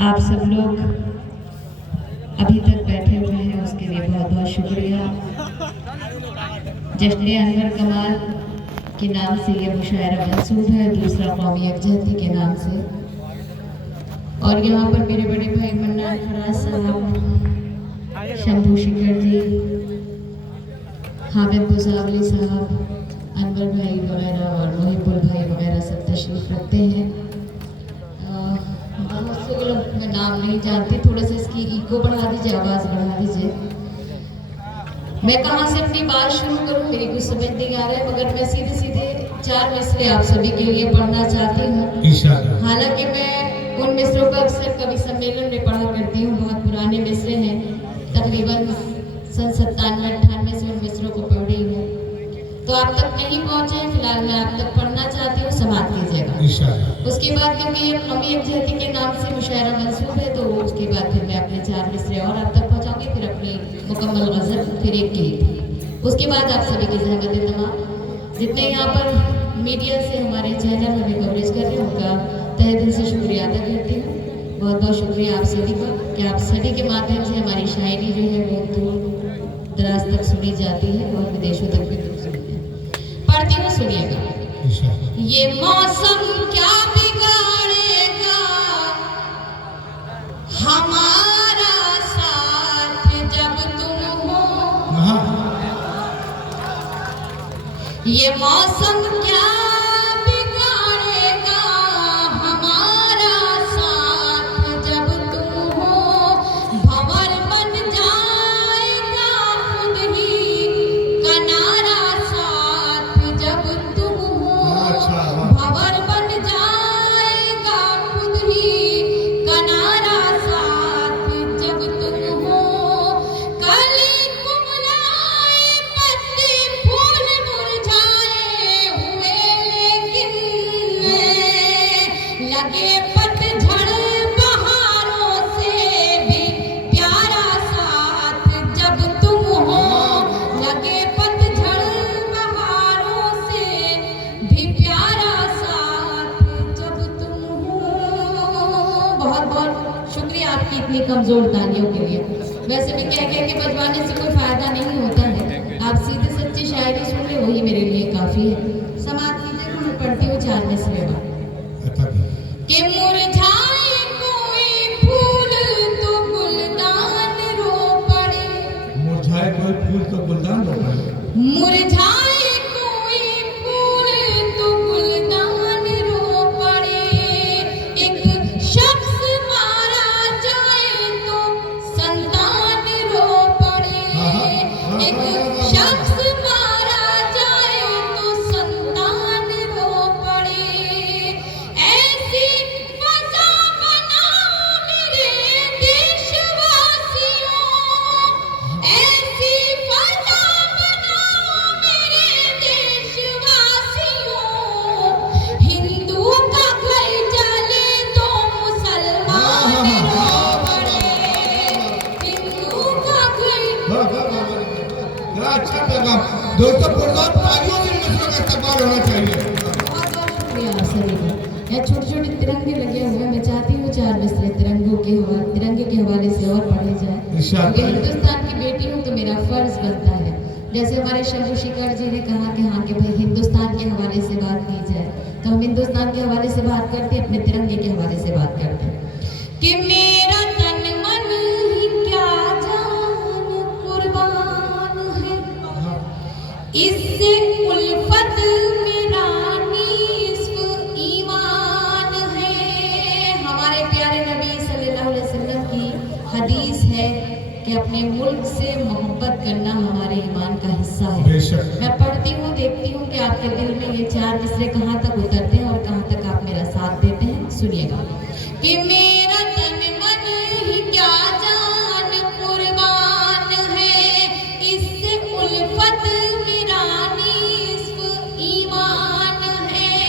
आप सब लोग अभी तक बैठे हुए हैं उसके लिए बहुत बहुत शुक्रिया। जश्न अनवर कमाल के नाम से ये मुशायरा मंसूब है, दूसरा कौमी यकजहती के नाम से। और यहाँ पर मेरे बड़े भाई मन्नान फराज साहब, शंभू शिखर जी, हामिद बुज़ावली साहब, अनवर भाई वगैरह और मोहिबुल भाई वगैरह सब तशरीफ रखते हैं। बहुत से लोग मैं नाम नहीं जानती, थोड़ा सा इसकी इको बढ़ा दीजिए, आवाज़ बढ़ा दीजिए। मैं कहाँ से अपनी बात शुरू करूँ, मेरी कुछ समझ नहीं आ रहा है, मगर मैं सीधे सीधे 4 मिसरे आप सभी के लिए पढ़ना चाहती हूँ। हालांकि मैं उन मिसरों का अक्सर कवि सम्मेलन में पढ़ा करती हूँ, बहुत पुराने मिसरे हैं, तकरीबन सन 97-98 से उन मिसरों को पढ़ रही हूँ, तो आप तक नहीं पहुँचे हैं। फिलहाल मैं आप तक पढ़ना चाहती हूँ, समाप्त कीजिएगा। उसके बाद क्योंकि ये कौमी यकजहती के नाम से मुशायरा मंसूब है, तो उसके बाद फिर मैं अपने 4 मिसरे और आप तक पहुँचाऊँगी, फिर अपनी मुकम्मल गज़ल, फिर एक गीत। उसके बाद आप सभी की ज़हमत तमाम जितने यहाँ पर मीडिया से हमारे चैनल हमें कवरेज कर रहे हैं, उनका तहे दिल से शुक्रिया अदा करती हूँ। बहुत बहुत शुक्रिया आप सभी का कि आप सभी के माध्यम से हमारी शायरी जो है वो दूर दराज तक सुनी जाती है और विदेशों तक भी सुनी है। पढ़ती हूँ, सुनिएगा। ये मौसम क्या बिगाड़ेगा हमारा साथ जब तुम हो, ये मौसम क्या बिगाड़ेगा हमारा साथ जब तुम हो, भंवर बन जाएगा खुद ही किनारा साथ जब तुम हो, भंवर बन जाएगा खुद ही किनारा साथ जब तुम हो, कली कुमलाए पत्ती फूल मुरझाए हुए लेकिन लगे पतझड़ बहारों से भी प्यारा साथ जब तुम हो, लगे पतझड़ बहारों से भी प्यारा साथ जब तुम हो। बहुत बहुत शुक्रिया आपकी इतनी कमजोर तालियों के लिए। वैसे भी कह के बजवाने से कोई फायदा नहीं होता है, आप सीधे सच्ची शायरी सुन ले, वही मेरे लिए काफी है। समाप्त कीजिए, मैं पढ़ती हूँ 4 मिसरे कि मुरझाए कोई फूल तो गुलदान रो पड़े, मुरझाए कोई फूल तो गुलदान रो पड़े, मुरझाए कोई फूल तो गुलदान रो पड़े, एक शख्स मारा जाए तो संतान रो पड़े, एक शख्स मारा जाए तो संतान रो पड़े, ऐसी फजा बनाओ मेरे देशवासियों, ऐसी फजा बनाओ मेरे देशवासियों, हिंदू का घर जले तो मुसलमान रो पड़े, हिंदू का घर। अच्छा पैगाम दोस्तों, पुरजोर तालियों से मिसरों का इस्तेमाल होना चाहिए। बहुत बहुत शुक्रिया आप सभी का। यहाँ छोटे छोटे तिरंगे लगे हुए हैं, मैं चाहती हूँ 4 मिसरे तिरंगे के हवाले से और पढ़े जाए, क्योंकि हिंदुस्तान की बेटी हूँ तो मेरा फर्ज बनता है। जैसे हमारे शंभू शिखर जी ने कहा कि हाँ कि भाई हिंदुस्तान के हवाले से बात की जाए, तो हम हिंदुस्तान के हवाले से बात करते हैं, अपने तिरंगे के हवाले से बात करते हैं कि मेरा तन मन ही क्या जान कुर्बान है, इससे उल्फत मेरा निस्फ ईमान है। हमारे प्यारे नबी सल्लल्लाहु अलैहि वसल्लम की हदीस है कि अपने मुल्क से मोहब्बत करना हमारे ईमान का हिस्सा है। मैं पढ़ती हूँ, देखती हूँ कि आपके दिल में ये 4 मिसरे कहाँ तक उतरते हैं और कहाँ तक आप मेरा साथ देते हैं। सुनिएगा कि मेरा तन मन ही क्या जान कुर्बान है, इससे उल्फत मेरा निस्फ ईमान है,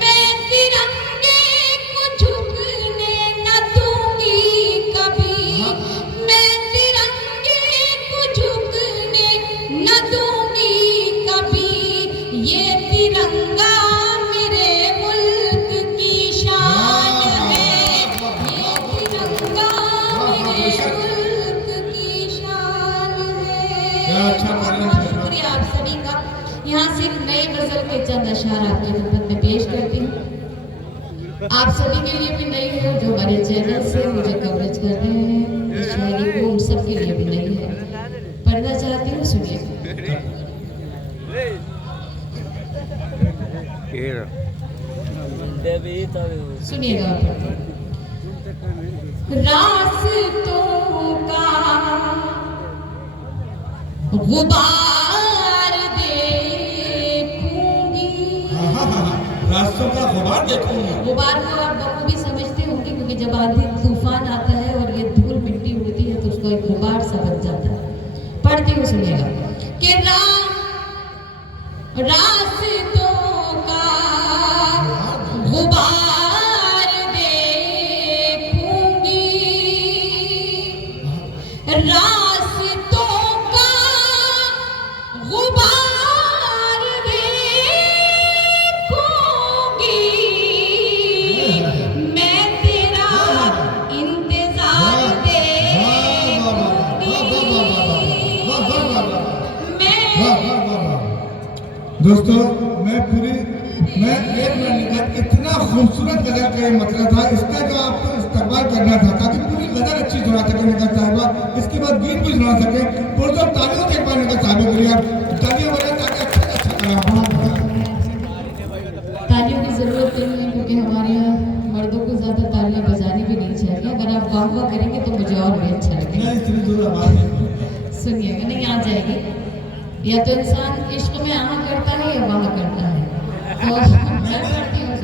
मैं तिरंगे को झुकने न दूंगी कभी, मैं तिरंगे को झुकने न दूंगी कभी, ये तिरंगा मेरे मुल्क की शान है, आप सभी के लिए भी नई है, जो हमारे चैनल से मुझे कवरेज कर रहे हैं, शायरी वो उन सब के लिए भी नई है। पढ़ना चाहती हूँ, सुनिए। सुनिएगा। रास्तों का गुबार देखूंगी। रास्तों का गुबार देखूंगी। गुबार को आप बखूबी समझते होंगे, क्योंकि जब आंधी तूफान आता है और ये धूल मिट्टी उड़ती है तो उसको एक गुबार सा बन जाता है। पढ़ती हूँ, सुनिएगा। कि रास्तों का गुबार देखूंगी, रास्तों का गुबार देखूंगी, मैं तेरा इंतजार दोस्तों, मैं एक मिनट का इतना खूबसूरत गजल का ये मतलब था, इसका जो आपको इस्तेमाल करना था ताकि पूरी गजल अच्छी सुना सके निगत साहिबा, इसके बाद गीत भी सुना सके। पुरजोर तालियों से एक बार निगत साहिबा के लिए आप तालियां बजाएं ताकि अच्छा कलाम। तालियों की जरूरत नहीं है, क्योंकि हमारे यहाँ मर्दों को ज्यादा तालियां बजानी भी नहीं चाहिए। अगर आप वाह वाह करेंगे तो मुझे और भी अच्छा लगेगा। सुनिएगा, नहीं आ जाएगी। या तो इंसान इश्क में आहा करता है या वाह करता है। तो मैं पढ़ती हूँ,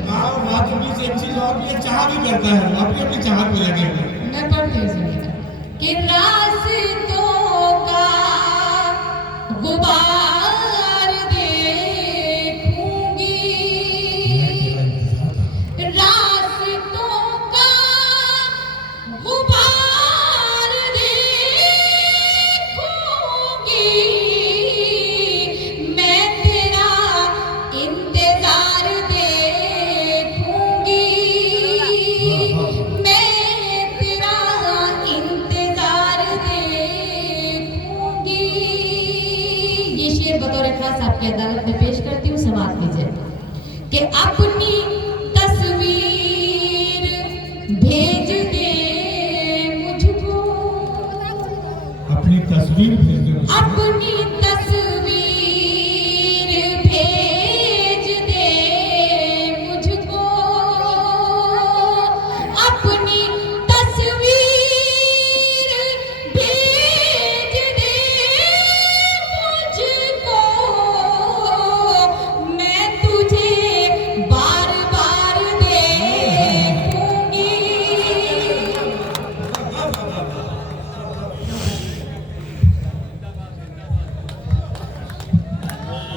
से एक चीज और भी है, चाह भी करता है, अपनी अपनी चाहत में लगे हुए। मैं पढ़ती हूँ, सुनिएगा। कि रास्तों का गुबार देखूंगी, रास्तों का गुबार देखूंगी, मैं तेरा इंतजार देखूंगी, मैं तेरा इंतजार देखूंगी। ये शेर बतौर खास आपकी अदालत में पेश करती हूँ, समाप्त कीजिए। कि अपनी तस्वीर भेज दे मुझको, अपनी तस्वीर भेज दे मुझको, अपनी तस्वीर भेज दे मुझको, अपनी तस्वीर भेज दे मुझको, मैं तुझे बार बार देखूंगी।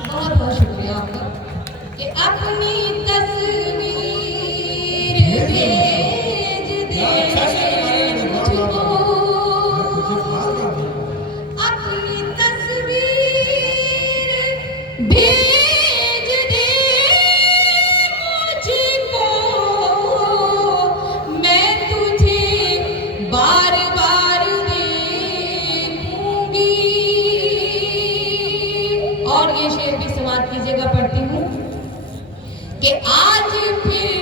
बहुत बहुत शुक्रिया आपका। कि अपनी तस्वीर भेज दे मुझको, अपनी तस्वीर भेज दे मुझको, मैं तुझे बार बार देखूंगी। और ये शेर भी समाप्त कीजिएगा, पढ़ती हूँ। कि आज फिर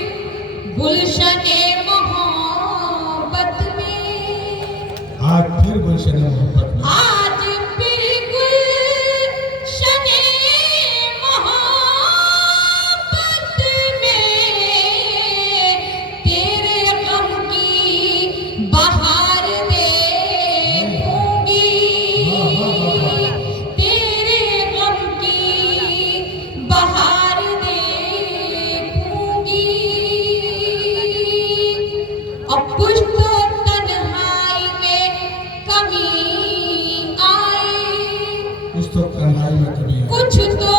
गुलशने मोहब्बत में, आज फिर गुलशन मोहब्बत में, आज फिर गुलशने मोहब्बत में, तेरे गम की बहार देखूंगी, तेरे गम की बहार देखूंगी। और कुछ तो तन्हाई में कमी आए, कुछ तो कन्हाई में कभी है। कुछ तो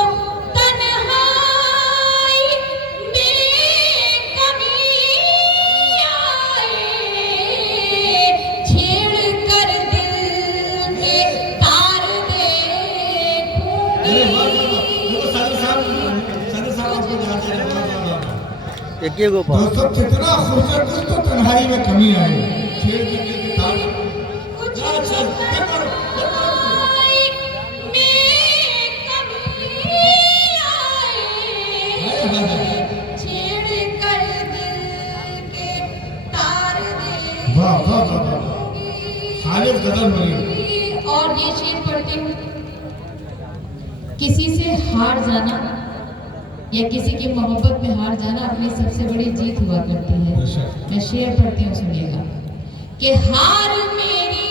तन्हाई में कमी आए, छेड़ कर दिल के तार देखूंगी। दोस्तों, कितना खूबसूरत, कुछ तो तन्हाई में कमी आई, छेड़ के दिल के तार। कुछ तो तन्हाई में कमी आए, छेड़ कर दिल वाह वाह वाह वाह, खालिद गजल बनी। और ये शेर पढ़ती हूँ, किसी से हार जाना या किसी की मोहब्बत में हार जाना अपनी सबसे बड़ी जीत हुआ करती है। मैं शेर पढ़ती हूँ, सुनिएगा कि हार मेरी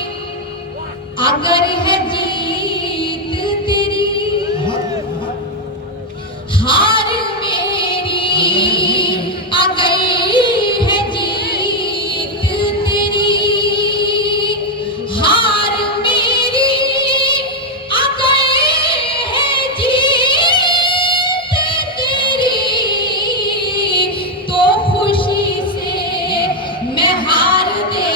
अगर है जीत तेरी, हार मेरी अगर है जीत तेरी, हार मेरी अगर है जीत तेरी, तो खुशी से मैं हार दे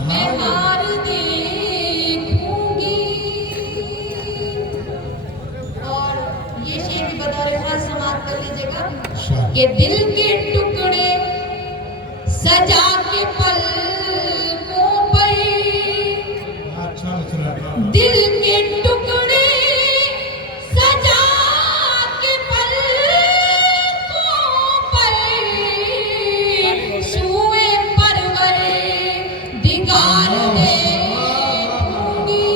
मैं हार देखूंगी। और ये शेर भी बता रहे खास समाप्त कर लीजिएगा कि दिल के टुकड़े सजा के पलकों पर, दिल के टुकड़े सजा के पलकों पर, सूए परवर दिगार देखूंगी।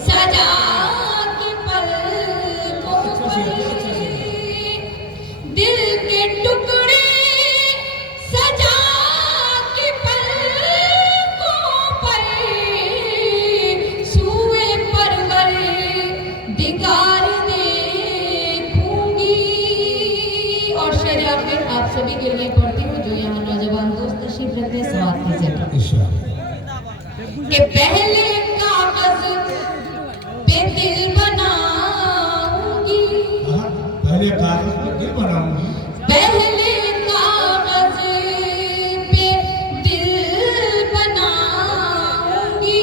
सजा के पलकों पर, दिल के टुकड़े सजा के पलकों पर, सूए परवर दिगार देखूंगी। और शेर आखिर आप सभी के लिए पढ़ती हूँ जो यहाँ नौजवान दोस्त तशरीफ रखते हैं, समाप्त कीजिएगा कि पहले कागज पे दिल बनाऊंगी, पहले कागज पे दिल बनाऊंगी, पहले कागज पे दिल बनाऊंगी,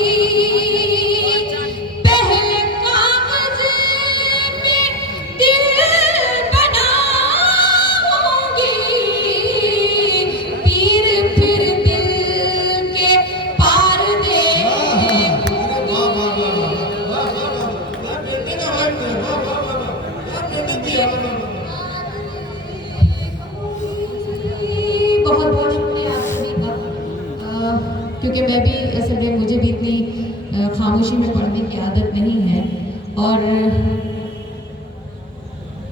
पहले कागज पे दिल बनाऊंगी, फिर दिल के पार बहुत बहुत शुक्रिया आप सभी का, क्योंकि मैं भी असल में मुझे भी इतनी खामोशी में पढ़ने की आदत नहीं है। और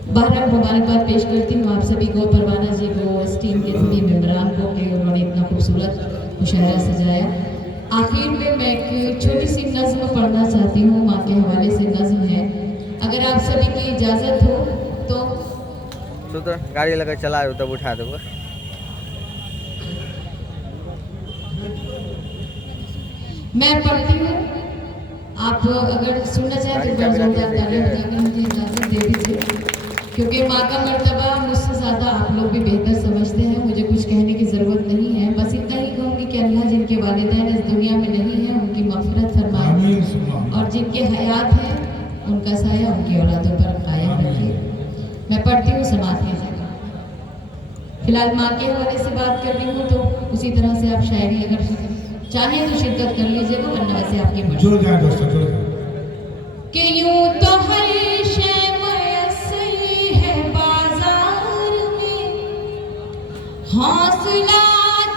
बहरहाल मुबारकबाद पेश करती हूँ आप सभी को, परवाना जी को, इस टीम के सभी मेम्बरान को कि उन्होंने इतना खूबसूरत मुशायरा सजाया। आखिर में मैं एक छोटी सी नज़्म पढ़ना चाहती हूँ, माँ के हवाले से नज़्म है, अगर आप सभी की इजाज़त हो तो गाड़ी लगा चला रहे हो तब उठा दो। मैं पढ़ती हूँ, आप अगर सुनना चाहें तो बड़ा जोरदार तालियां बजाकर मुझे इजाज़त दे दीजिए, क्योंकि माँ का मर्तबा मुझसे ज़्यादा आप लोग भी बेहतर समझते हैं, मुझे कुछ कहने की ज़रूरत नहीं है। बस इतना ही कहूँगी कि अल्लाह जिनके वालिदैन इस दुनिया में नहीं है उनकी मग़फ़िरत फरमाए, और जिनके हयात हैं उनका साया उनकी औलादों पर कायम रखिए। मैं पढ़ती हूँ, समाप्त कीजिएगा। फिलहाल माँ के हवाले से बात कर रही हूँ, तो उसी तरह से आप शायरी अगर चाहें तो शिरकत कर लीजिएगा, वरना वैसे आपकी मर्ज़ी। जुड़ जाए दोस्तों, जुड़ जाए। कि यूं तो हर शय मयस्सर है बाजार में, हौसला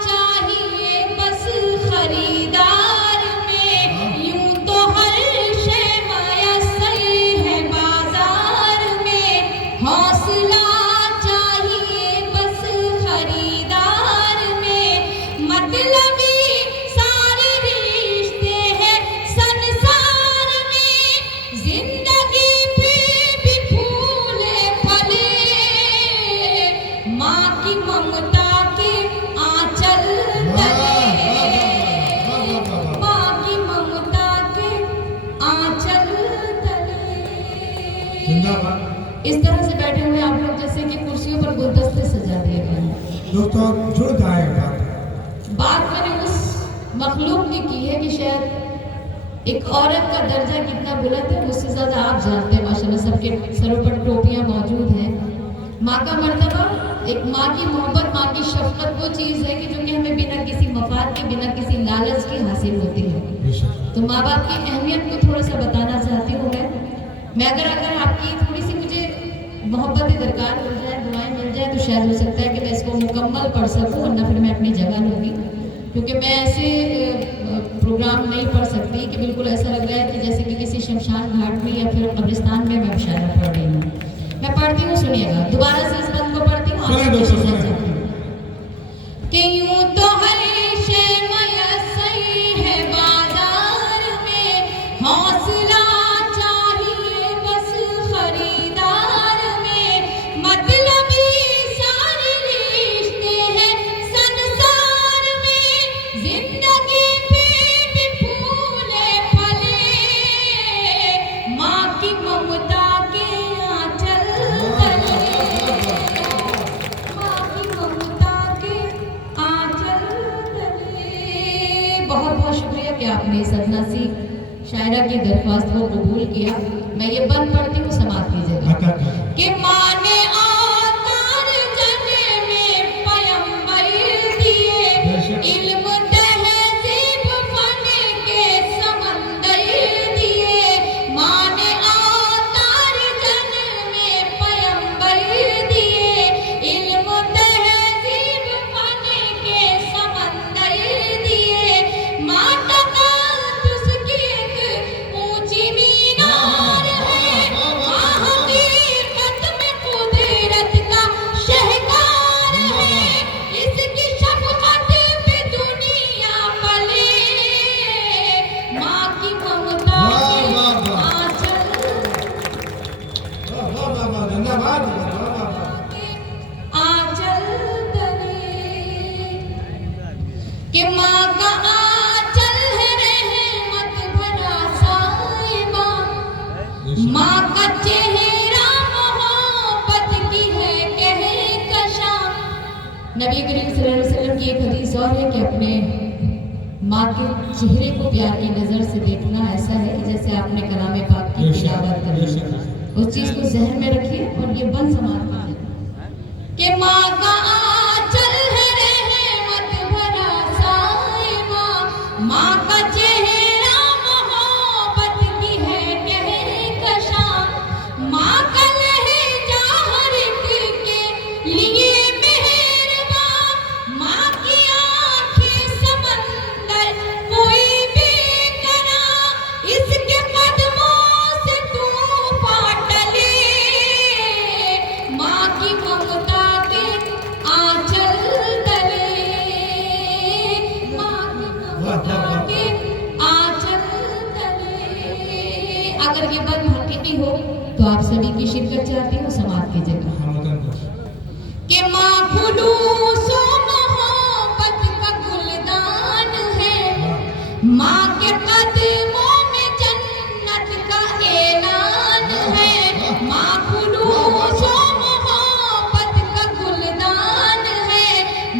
चाहिए बस खरीदार में। यूं तो हर शय मयस्सर है बाजार में, हौसला चाहिए बस खरीदार में। मतलबी इस तरह से बैठे हुए आप लोग जैसे कि कुर्सियों पर गुलदस्ते सजा दिए गए हैं। दोस्तों जुड़ जाए। बात मैंने उस मखलूक की है कि शायद एक औरत का दर्जा कितना बुलंद है मुझसे ज़्यादा आप जानते हैं। माशाल्लाह सबके सरों पर टोपियाँ मौजूद हैं। माँ का मर्तबा, एक माँ की मोहब्बत, माँ की शफकत वो चीज़ है कि जो कि हमें बिना किसी मफाद के, बिना किसी लालच के हासिल होती है। तो माँ बाप की अहमियत को थोड़ा सा बताना चाहती हूँ मैं। मैं अगर आपकी थोड़ी सी मुझे मोहब्बत दरकार मिल जाए, दुआएं मिल जाए, तो शायद हो सकता है कि मैं इसको मुकम्मल पढ़ सकूं, वरना फिर मैं अपनी जगह लूँगी, क्योंकि मैं ऐसे प्रोग्राम नहीं पढ़ सकती कि बिल्कुल ऐसा लग रहा है कि जैसे कि किसी शमशान घाट में या फिर कब्रिस्तान में मैं शायरा पढ़ रही हूँ। मैं पढ़ती हूँ, सुनिएगा, दोबारा से इस बंद को पढ़ती हूँ कि यूं तो हर शे मयस्सर है बाजार में, हौसला चाहिए बस खरीदार में, मतलबी सारे रिश्ते हैं संसार में, जिंदगी पे फूले फले, माँ की ममता के आंचल तले, माँ की ममता के आंचल तले। बहुत बहुत शुक्रिया कि आपने इस अदनासी शायरा की दरख्वास्त को कबूल किया। मैं ये बंद पढ़ती हूँ, समाप्त कीजिएगा कि माने आतार जने में पयंबर दिए, इल्म तहज़ीब फन के समंदर दिए, माने आतार जने में पयंबर दिए, इल्म तहज़ीब फन के समंदर दिए, माता का उसकी एक ऊंची मीनार है, हकीकत में कुदरत का शहकार है, इसकी शफ़क़त पे दुनिया पले, माँ की ममता के आंचल आंचल तले, कि माँ का आंचल है रहमत भरा साहिबा, माँ का चेहरा मोहब्बत की है कहकशा। नबी करीम सल्लल्लाहु अलैहि वसल्लम की एक हदीस और है कि अपने माँ के चेहरे को प्यार की नज़र से देखना ऐसा है कि जैसे आपने कलाम पाक की तिलावत करी। उस चीज़ को जहन में रखिए और ये बंद समाप्त कीजिए कि माँ का आंचल है रहमत भरा साहिबा, माँ का चेहरा मोहब्बत की है कहकशा, माँ का लहजा हर एक के लिए मेहरबान, माँ की आँखें समंदर कोई बेकरार, इसके कदमों से तूफ़ान टले, माँ की ममता के आंचल तले, माँ की ममता के आंचल तले। अगर ये बात हकीकी हो तो आप सभी की शिरकत चाहती हूँ, समाप्त कीजिएगा कि माँ खुलूस और मोहब्बत का गुलदान है, माँ के कदमों में जन्नत का ऐलान है, माँ खुलूस और मोहब्बत का गुलदान है,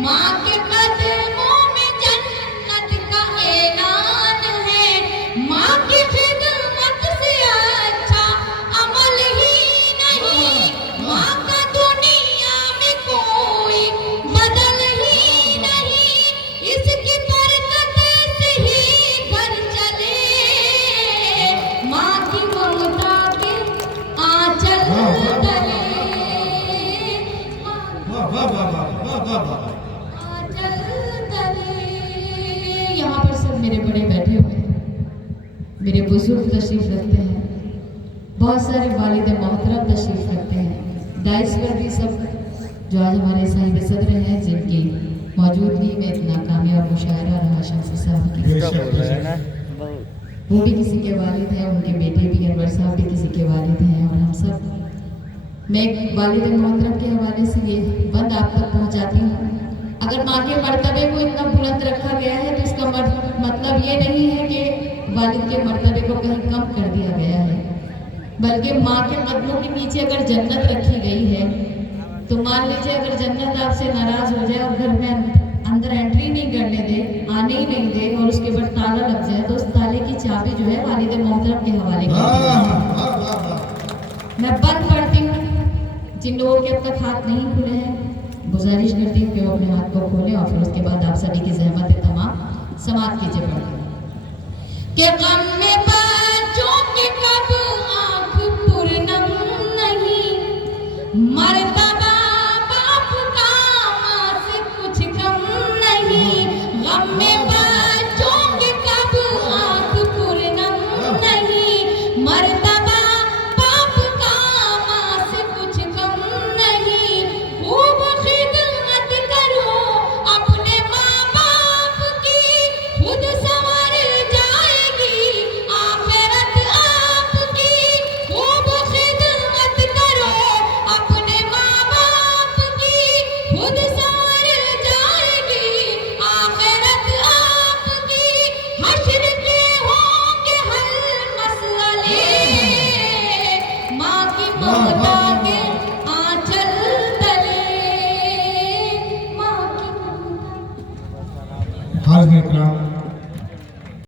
माँ के कदमों में जन्नत का ऐलान है, माँ की खिदमत से अच्छा अमल ही नहीं, माँ का दुनिया में कोई बदल ही नहीं, इसकी बरकत से ही घर चले, माँ की ममता के आंचल तले, आंचल तले। यहाँ पर सब मेरे बड़े बैठे हुए हैं, मेरे बुजुर्ग तशरीफ रखते हैं, बहुत सारे वालिद मोहतरम तशरीफ रखते हैं, दाइस पर भी सब जो आज हमारे साहिब सदर हैं, जिनकी मौजूदगी में इतना कामयाब मुशायरा रहा शम्स साहब की, क्या बोल रहे हैं ना बहुत वो भी किसी के वालिद हैं, उनके बेटे भी अनवर साहब भी किसी के वालिद हैं, और हम सब, मैं एक वालिद मोहतरम के हवाले से ये बंद आप तक पहुँचाती हूँ। अगर माँ के मर्तबे को इतना बुलंद रखा गया है तो इसका मतलब ये नहीं है कि वालिद के मर्तबे को कहीं कम कर दिया गया है, बल्कि माँ के कदमों के नीचे अगर जन्नत रखी गई है तो मान लीजिए अगर जन्नत आपसे नाराज हो जाए और घर में अंदर एंट्री नहीं करने दे, आने ही नहीं दे, और उसके ऊपर ताला लग जाए, तो उस ताले की चाबी जो है वालिद मोहतरम के हवाले मैं बंद पढ़ती हूँ। जिन लोगों के अब तक हाथ नहीं खुले हैं, गुजारिश करती हूँ कि वो अपने हाथ को खोलें और फिर उसके बाद आप सभी की ज़हमत तमाम समाप्त कीजिए पढ़ के गम में बच्चों के कब आँख ममता के आंचल तले माँ की हाज़िर इकराम